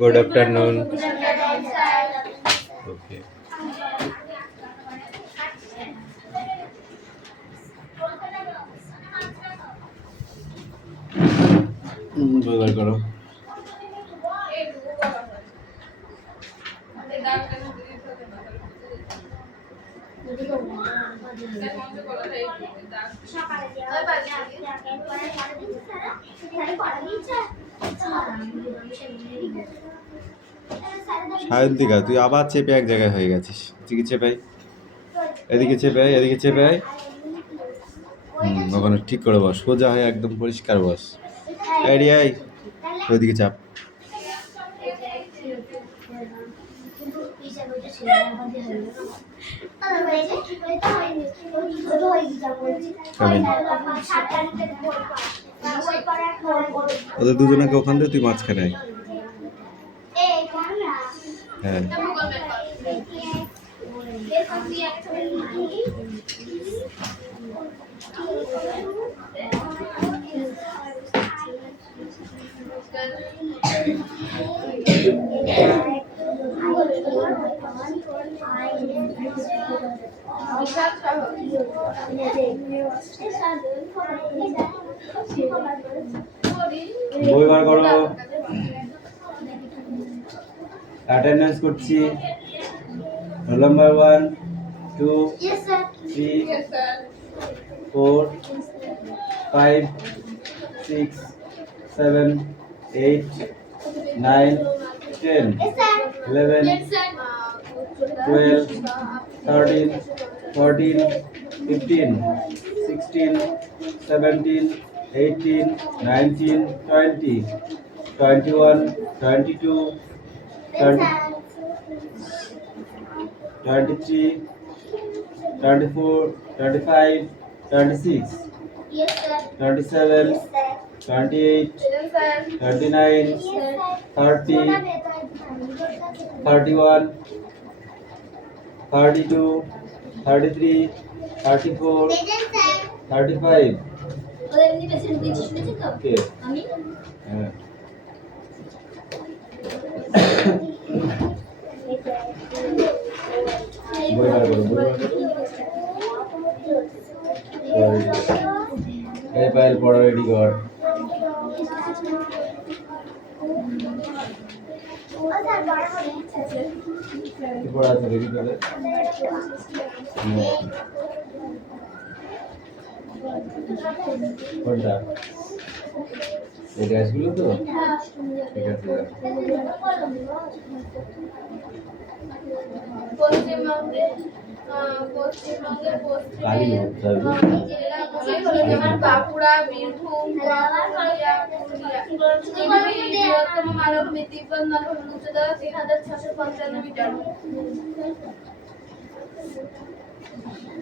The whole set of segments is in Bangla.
Good afternoon. Okay. বইবার করো। সায়ন্তিকা, তুই আবার চেপে এক জায়গায় হয়ে গেছিস। এদিকে চেপে আয়, এদিকে চেপে আয়, এদিকে চেপে আয়। ওখানে ঠিক করে বস, সোজা হয়ে একদম পরিষ্কার বস। আয় ওইদিকে চাপ। ওদের দুজনকে ওখান থেকে তুই মাঝখানে আয়। হ্যাঁ, বই বার করো। অ্যাটেন্ডেন্স করছি। রোল নাম্বার 1 2 3 4 5 6 7 8 9 10 11 12 13 14 15 16 17 18 19 20 21 22 23 24 25 26 27 28 29 30 31 32 33 34 35 ওকে। হ্যাঁ, বই বার করো, বই বার করো। এই ফাইল পড়া রেডি কর। কি পড়া আছে রেডি করে? কোনটা? এই গ্যাসগুলো তো ঠিক আছে। পশ্চিমবঙ্গের জেলা বাঁকুড়া, বীরভূম, বৃহত্তম মালভূমি তিব্বত মালভূমির উচ্চতা 3655 মিটার।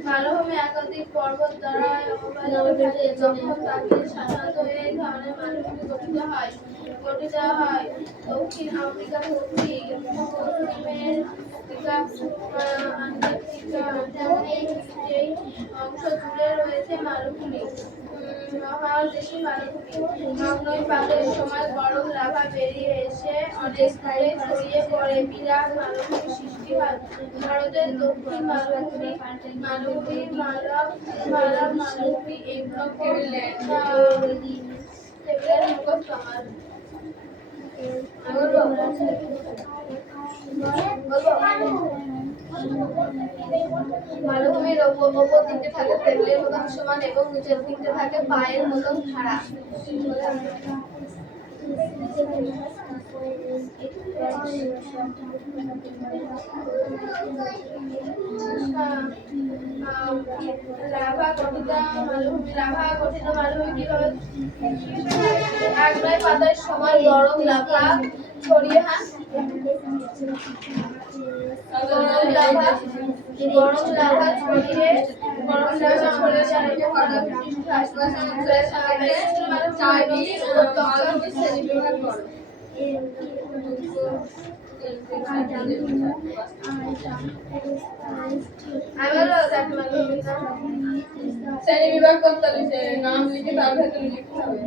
মালভূমি একাধিক পর্বত দ্বারা অববাহিত থাকে। যখন তাকে সাধারণত এই ধরনের মালভূমি গঠিত হয় দক্ষিণ আফ্রিকা পশ্চিমের আন্টার্কটিকা যেই অংশ জুড়ে রয়েছে মালভূমি মহাদেশী মালভূমি। অগ্ন্যুৎপাতের সময় গরম লাভা বেরিয়ে এসে অনেক দূরে ছড়িয়ে পড়ে বিরাট মালভূমির সৃষ্টি হয়। ভারতের দক্ষিণ মালভূমি মালভূমি মালভূমির ওপর দিকে থাকে টেবিলের মতন সমান এবং নিচের দিকে থাকে পায়ের মতন খাড়া। লাভা গঠিত মালভূমি কিভাবে? আগ্নেয় পাতার সময় গরম লাভা ছড়িয়ে শ্রেণী বিভাগ করতে হলে নাম লিখে তার ভেতরে লিখতে হবে।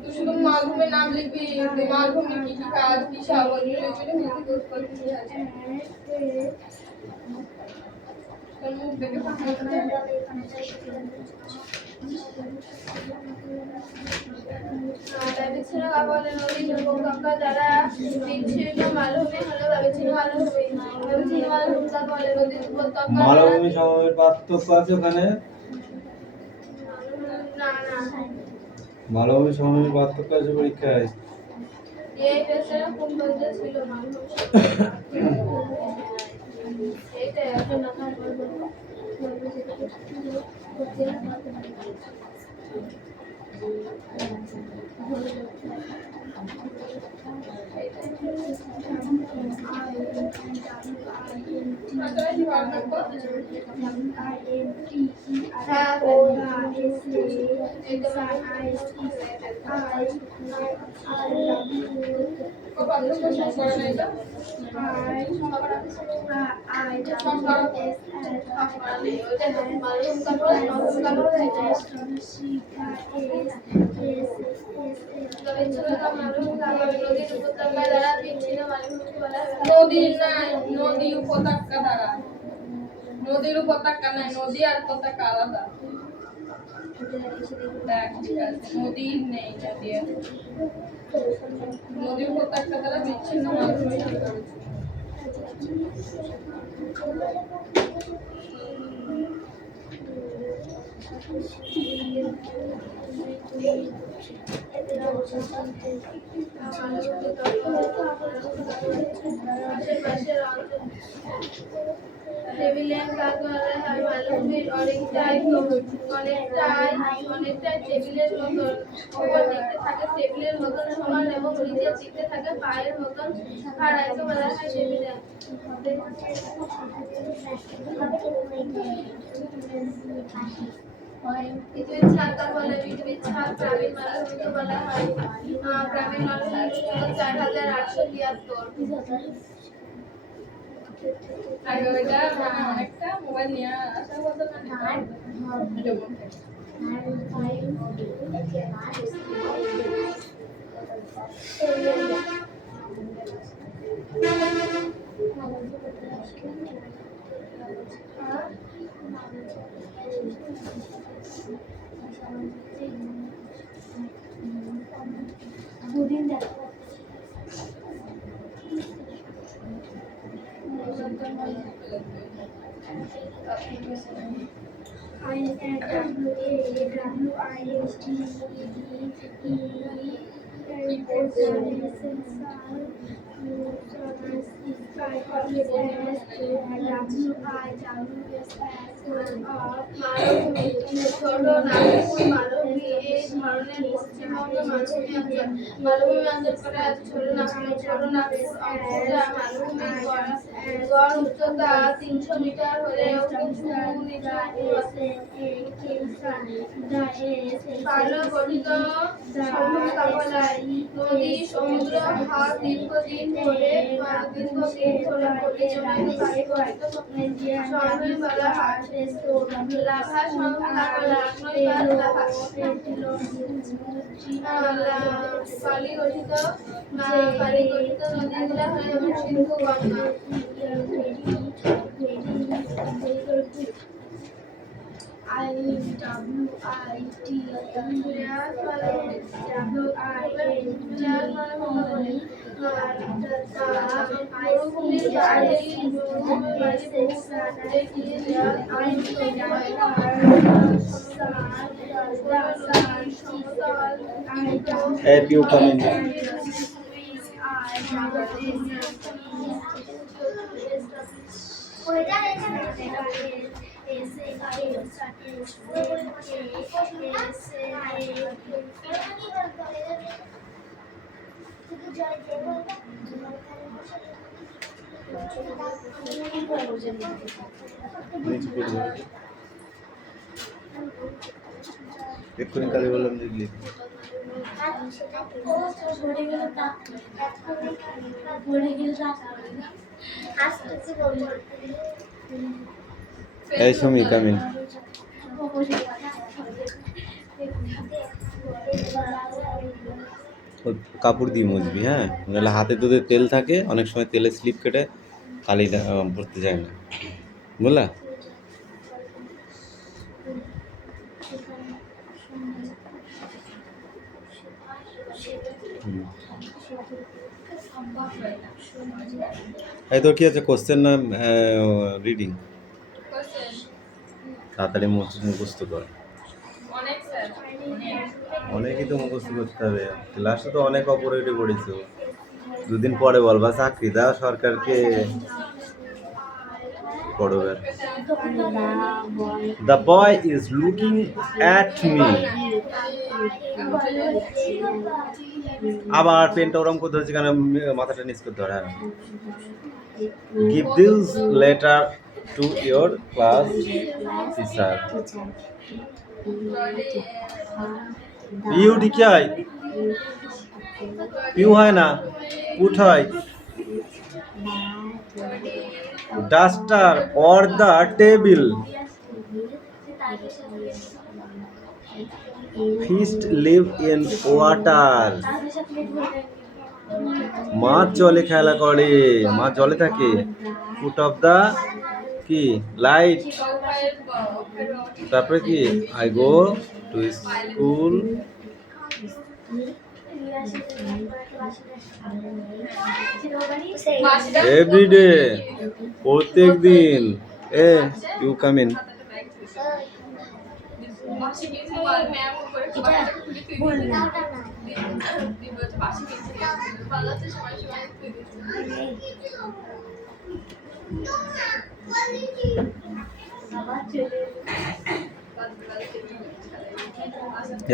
তুই শুধু মাধ্যমের নাম লিখবি, মাধ্যমে কি কি কাজ কি সব কি আছে তোর মুখ দেখে বিচ্ছিন্ন কাপড়ের নদী উপত্যকা দ্বারা বিচ্ছিন্ন মালভূমি হলো বিচ্ছিন্ন মালভূমি। বিচ্ছিন্ন মালভূমি কাপড়ের নদী উপত্যকা মালভূমি সমভূমির পার্থক্য আছে ওখানে? না না মালভূমি সমভূমির পার্থক্য আছে পরীক্ষায়? এই পেশাটা কোন বলতে ছিল মালভূমি? এইটা এখন না খাই বলবো নদী নাই, নদী উপত্যকা দ্বারা। নদীর উপত্যকা নাই, নদী আর উপত্যকা আলাদা। ঠিক আছে, নদী নেই, নদী উপত্যকা দ্বারা বিচ্ছিন্ন মালভূমি করেছে। টেবিলের কাগজে মালভূমির অনেকটাই টেবিলের মতন, উপর দিকে থাকে টেবিলের মতন সমান এবং নিচের দিকে থাকে পায়ের মতন খাড়া, একে বলা হয় টেবিলে। পৃথিবীর ছাদ কাকে বলে? পৃথিবীর ছাদ গ্রামীণ মালভূমিকে বলা হয়। গ্রামীণ মালভূমি 4873। আগে ওইটা অনেকটা মোবাইল নিয়ে আসা হতো না। ছোট নাগপুর মালভূমি এই ধরনের পশ্চিমবঙ্গ মালভূমি অঞ্চল। মালভূমি অঞ্চল করে আছে ছোট নাগপুর অঞ্চলটা মালভূমির গড় উচ্চতা 300 মিটার হলেও কিছু পালক গঠিত সমভূমি কাকে বলে? নদী সমুদ্র হাত দীর্ঘদিন ধরে পলি জমে পানি গঠিত সমভূমি বলা হয়। লাভা সমভূমি কাকে বলে? আগ্নেয়গিরি লাভা। পলি গঠিত নদীগুলো হলো যেমন সিন্ধু, Ganga. Hey, you come in. এক্ষুনি কালি বললাম দেখলি আসতেছি বলবো এই সুমি কামিন, কাপড় দিয়ে মুছবি, হ্যাঁ, নাহলে হাতে তোদের তেল থাকে, অনেক সময় তেলে স্লিপ কেটে কালি পড়তে যায় না, বুঝলা? এই তোর কি আছে, কোশ্চেন না রিডিং? তাড়াতাড়ি মুখস্থ কর। অনেকই তো মুখস্থ করতে হবে, ক্লাসে তো অনেক অপরিটি পড়েছো। দুদিন পরে বলবা চাকরি দাও সরকারকে, পড়বে। The boy is looking at me. আবার পেনটা ওরম করতে হচ্ছে কেন, মাথাটা নিচ করতে হয়। Give this letter to your class teacher. P U T কি হয়? পিউ হয় না, পুট হয়। Duster or the table. Fish live in water. মাছ জলে খেলা করে, মাছ জলে থাকে। ফুট অফ দ্য কি লাইট। তারপরে কি, I go to school everyday, প্রত্যেক দিন। A you come in.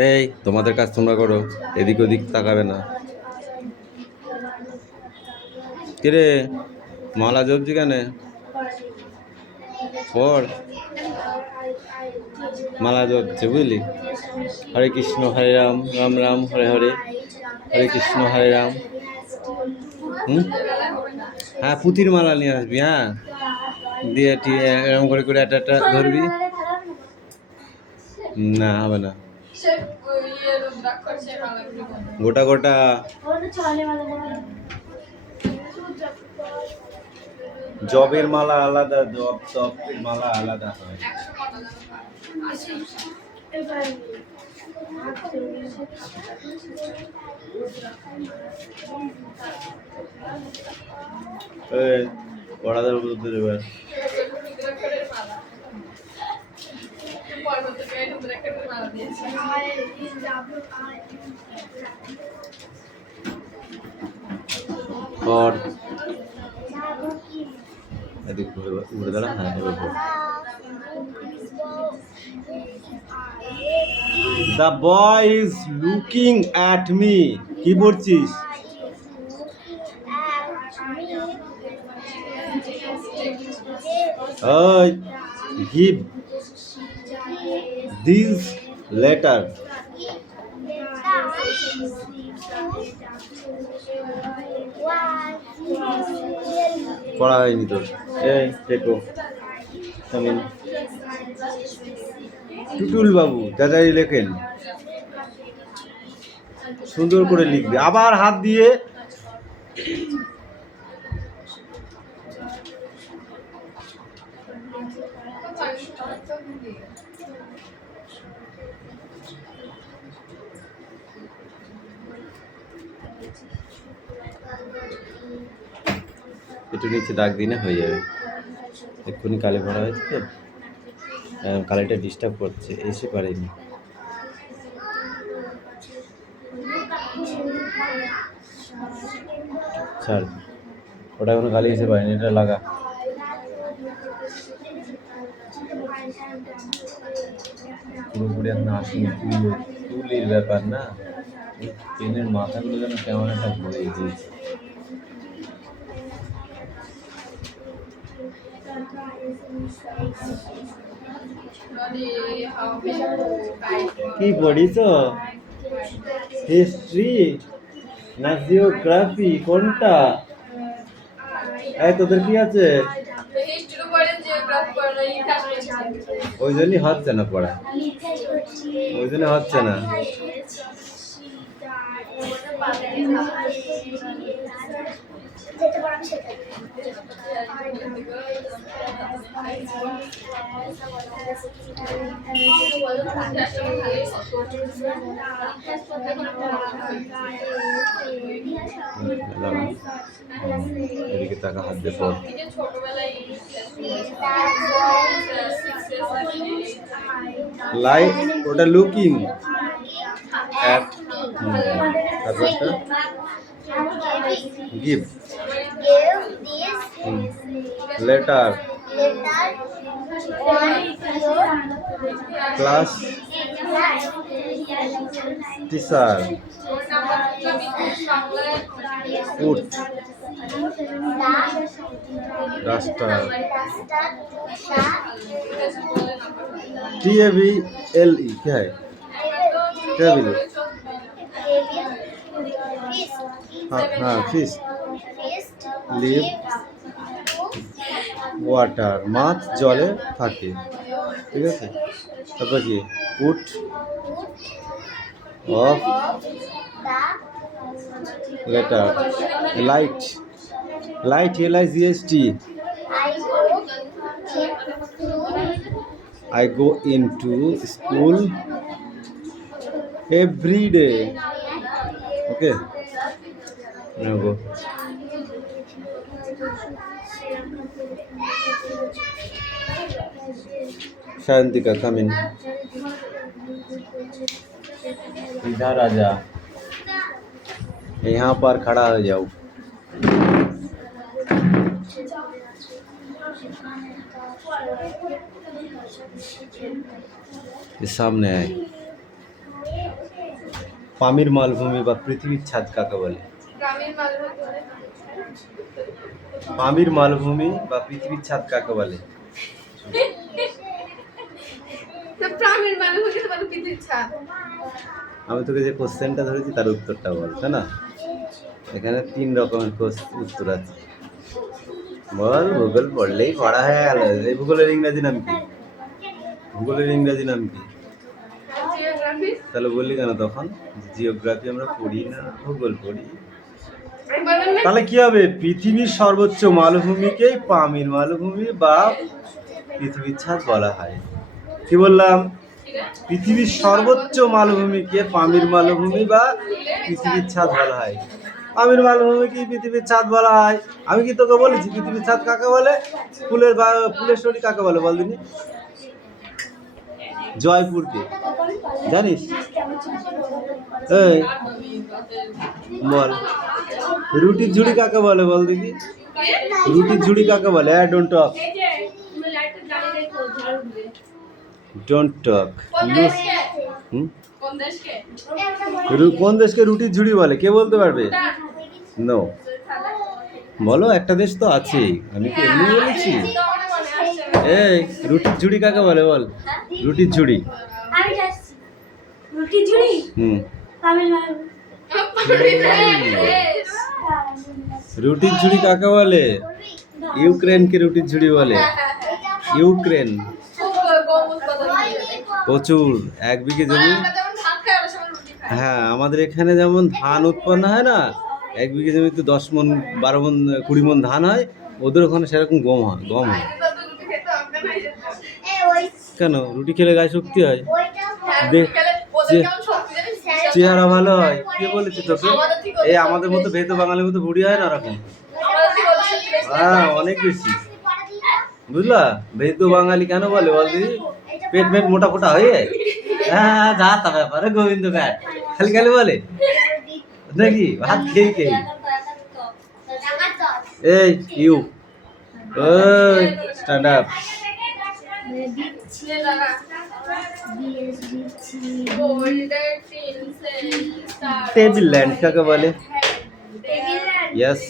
এই তোমাদের কাজ তোমরা করো, এদিক ওদিক তাকাবে না। কিরে মালা জপছি কেন? পড়, মালা জপছে বুঝলি। হরে কৃষ্ণ হরে রাম, রাম রাম হরে হরে, হরে কৃষ্ণ হরে রাম। হ্যাঁ, পুঁতির মালা নিয়ে আসবি, হ্যাঁ, দিয়ে এরকম করে করে একটা একটা ধরবি। না হবে না, গোটা গোটা। জবের মালা আলাদা, জবের মালা আলাদা হয়। পড়াদের বলতে দেবে और এদিক ঘুরে দাঁড়া। হ্যাঁ, the boy is looking at me. কি পড়ছিস? Give this letter. পড়া হয়নি তোর? এই দেখো টুটুল বাবু দাদাই লেখেন, সুন্দর করে লিখবে। আবার হাত দিয়ে একটু নিচে দাগ দিনে হয়ে যাবে। এক্ষুনি কালি ভরা হয়েছে তো, কালিটা ডিস্টার্ব করছে, এসে পারেনি। ছাড়, ওটা এখনো কালি এসে পারেনি, এটা লাগা। পুরোপুরি এখন আসেনি, তুলির ব্যাপার না, পেনের মাথাগুলো যেন কেমন একটা ঘুরে দিয়েছে। কি পড়িস? হিস্ট্রি না জিওগ্রাফি, কোনটা? এই তোদের কি আছে? ওই জন্যই হচ্ছে না পড়া, ওই জন্য হচ্ছে না। এদিকে তাকা, হাত দিয়ে পড়। লাইক, ওটা লুকিং অ্যাট, তারপরটা গিভ, লেটার, ক্লাস টিচার, উঠ, ডাস্টার, TABLE क्या है? टेबल, हाँ फिश, লিভ, ওয়াটার, মাছ জলে থাকে, ঠিক আছে। তারপর কি, উঠ, of, letter, light, light LIGHT, I go into school every day. Okay. Now go. Shantika, come in. इधर आ जा, यहाँ पर खड़ा हो जाओ। সামনে আয়। পামির মালভূমি বা পৃথিবীর ছাদ কাকে বলে? পামির মালভূমি বা পৃথিবীর ছাদ কাকে বলে? আমি তোকে যে কোশ্চেনটা ধরেছি তার উত্তরটা বল, তাই না? এখানে 3 রকমের উত্তর আছে, বল। ভূগোল পড়লেই পড়া হয়ে গেল। এই ভূগোলের ইংরেজি নাম কি? ভূগোলের ইংরেজি নাম কি? তাহলে বললি কেন তখন? জিওগ্রাফি আমরা পড়ি না, ভূগোল পড়ি। তাহলে কি হবে? পৃথিবীর সর্বোচ্চ মালভূমিকেই পামির মালভূমি বা পৃথিবীর ছাদ বলা হয়। কি বললাম? পৃথিবীর সর্বোচ্চ মালভূমিকে পামির মালভূমি বা পৃথিবীর ছাদ বলা হয়। পামির মালভূমিকে পৃথিবীর ছাদ বলা হয়। আমি কি তোকে বলেছি পৃথিবীর ছাদ কাকে বলে? ফুলেশ্বরী কাকে বলে বল দিনি? জয়পুরকে জানিস? এই বল, রুটির ঝুড়ি কাকে বলে বল দিদি? রুটির ঝুড়ি কাকে বলে? Don't talk, don't talk. কোন দেশকে রুটির ঝুড়ি বলে? কে বলতে পারবে? নো, বলো। একটা দেশ তো আছে, আমি কি এমনি বলেছি? এই রুটির ঝুড়ি কাকে বলে বল? রুটির ঝুড়ি, রুটি ঝুড়ি, রুটির ঝুড়ি কাকে বলে? ইউক্রেনকে রুটির ঝুড়ি বলে। ইউক্রেন প্রচুর, 1 বিঘে জমি। হ্যাঁ, আমাদের এখানে যেমন ধান উৎপন্ন হয় না, 1 বিঘে জমিতে 10 মন 12 মন 20 মন ধান হয়, ওদের ওখানে সেরকম গম হয়। কেন? রুটি খেলে গায়ে শক্তি হয়, চেহারা ভালো হয়। কে বলেছে তোকে? এই আমাদের মতো ভেতো বাঙালির মতো বুড়ি হয় না ওরকম। হ্যাঁ, অনেক বেশি, বুঝলা? ভেতো বাঙালি কেন বলে বল দিদি? পেট মোটা ফোটা হয়ে হ্যাঁ, যা তা ব্যাপারে গোবিন্দ ব্যাট খালি খালি বলে নাকি? ভাত খেয়ে খেয়ে। এই ইউ, ওই স্ট্যান্ড আপ। টেবিল ল্যান্ড কাকে বলে? ইয়েস।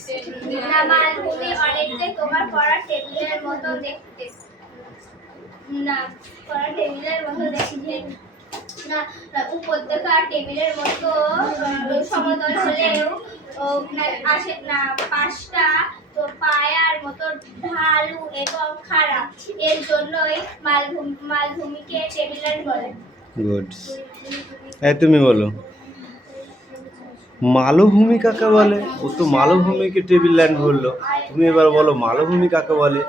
মালভূমি অনেকটাই তোমার পড়ার টেবিলের মতো দেখতে। না, পড়ার টেবিলের মতো দেখতে না, উপত্যকা টেবিলের মতো সমতল হলেও আসে না। 5টা মতো পায়ার মতো ঢালু এবং খাড়া, এর জন্যই মালভূমিকে টেবিলল্যান্ড বলে। গুড। এই তুমি বলো মালভূমি কাকে বলে? ও তো মালভূমিকে টেবিল ল্যান্ড বললো, তুমি এবার বলো মালভূমি কাকে বলে?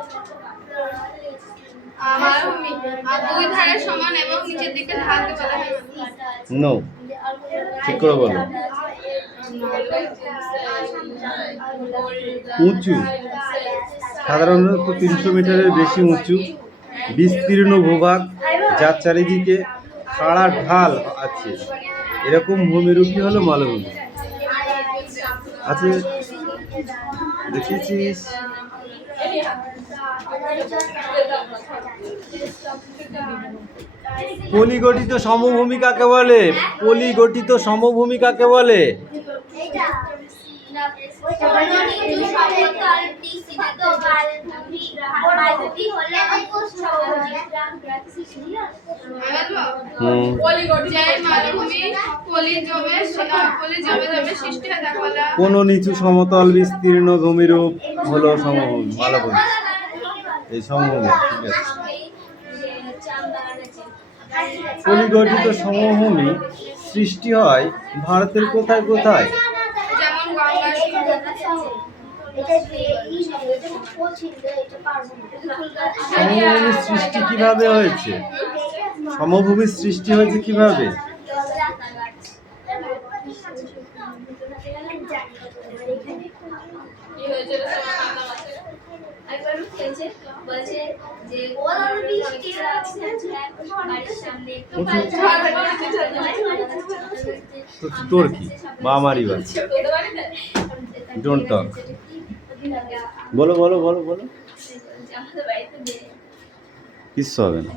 মালভূমি দুই ধারে সমান এবং নিচের দিকে ঢালকে বলা হয়। নো, ঠিক করে বলো। উঁচু, সাধারণত 300 মিটারের বেশি উঁচু বিস্তীর্ণ ভূভাগ যার চারিদিকে খাড়া ঢাল আছে, এরকম ভূমিরূপই হলো মালভূমি। আচ্ছা, দেখেছিস? পলিগঠিত সমভূমি কাকে বলে? পলিগঠিত সমভূমি কাকে বলে? কোন নিচু সমতল বিস্তীর্ণ ভূমিরূপ হলো সমভূমি, মালভূমি। এই সমভূমি, ঠিক আছে। পলিগঠিত সমভূমি সৃষ্টি হয় ভারতের কোথায় কোথায়? সমভূমির সৃষ্টি কিভাবে হয়েছে? সমভূমির সৃষ্টি হয়েছে কিভাবে? তোর কি বা আমারই বা? Don't talk. বলো বলো বলো বলো। কিচ্ছু হবে না,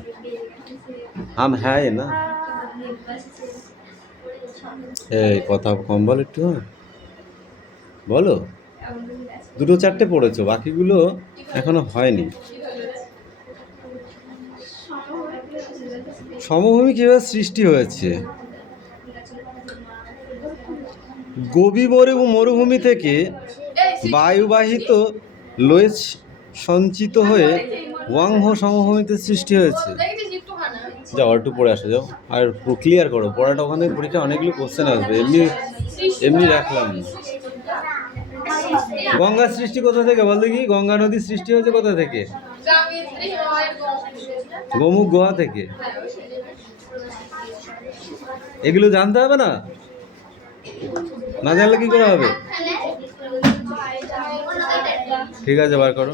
হাম হ্যাঁ না। এই কথা কম বল একটু। বলো, দুটো চারটে পড়েছো, বাকিগুলো এখনো হয়নি। সমভূমি কিভাবে সৃষ্টি হয়েছে? গোবি মরুভূমি থেকে বায়ুবাহিত লোয়েজ সঞ্চিত হয়ে ওয়াংহো সমভূমিতে সৃষ্টি হয়েছে। যাও আর একটু পড়ে আসো, যাও আর ক্লিয়ার করো পড়াটা, ওখানে পরীক্ষা অনেকগুলো কোশ্চেন আসবে, এমনি এমনি রাখলাম না। গঙ্গার সৃষ্টি কোথা থেকে বল দেখি? গঙ্গা নদীর সৃষ্টি হয়েছে কোথা থেকে? গোমুখ গুহা থেকে। এগুলো জানতে হবে না? না জানলে কি করে হবে? ঠিক আছে, বার করো।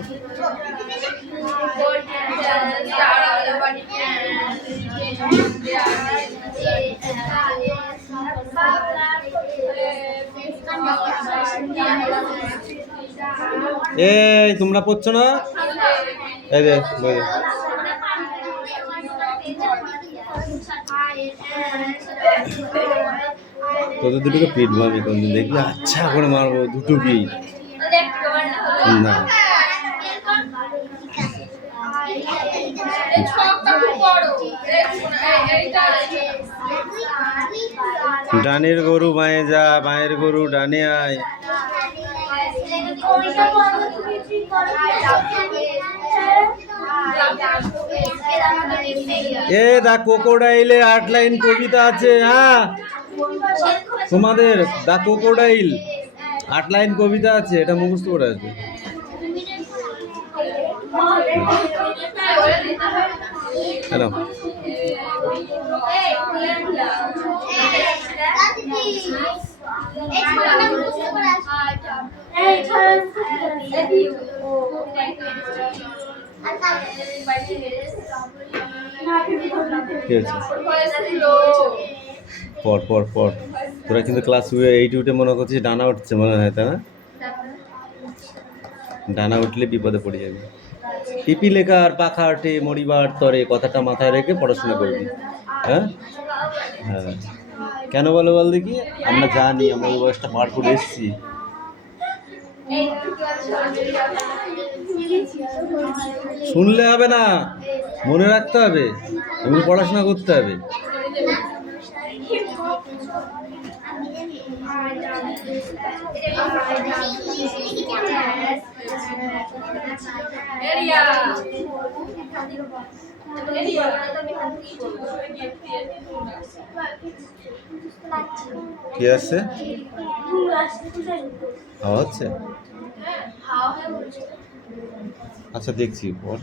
এই তোমরা পড়ছো না? এই রে বই। তোদের দুটোকে পিটবো আমি কোনদিন, দেখবি আচ্ছা করে মারবো দুটোকেই। না, ডানের গরু বাঁয়ে যা, বাঁয়ের গরু ডানে আয়। এ দা ক্রোকোডাইলে 8 লাইন কবিতা আছে। হ্যাঁ, তোমাদের দা ক্রোকোডাইল 8 লাইন কবিতা আছে, এটা মুখস্থ করে আছে। হ্যালো, পর পর পর। তোরা কিন্তু ক্লাস 8 উঠে মনে করছিস ডানা উঠছে, মনে হয় তাই না? ডানা উঠলে বিপদে পড়ে যাবে। পিপি লেখার পাখা আটে মরিবার তরে, কথাটা মাথায় রেখে পড়াশোনা করবি। হ্যাঁ হ্যাঁ, কেন বলো বল দেখি? আমরা জানি, আমরা ওই বয়সটা পার করে এসেছি। শুনলে হবে না, মনে রাখতে হবে এবং পড়াশোনা করতে হবে। এরিয়া কি আছে হাওয়া হচ্ছে? আচ্ছা দেখছি পর।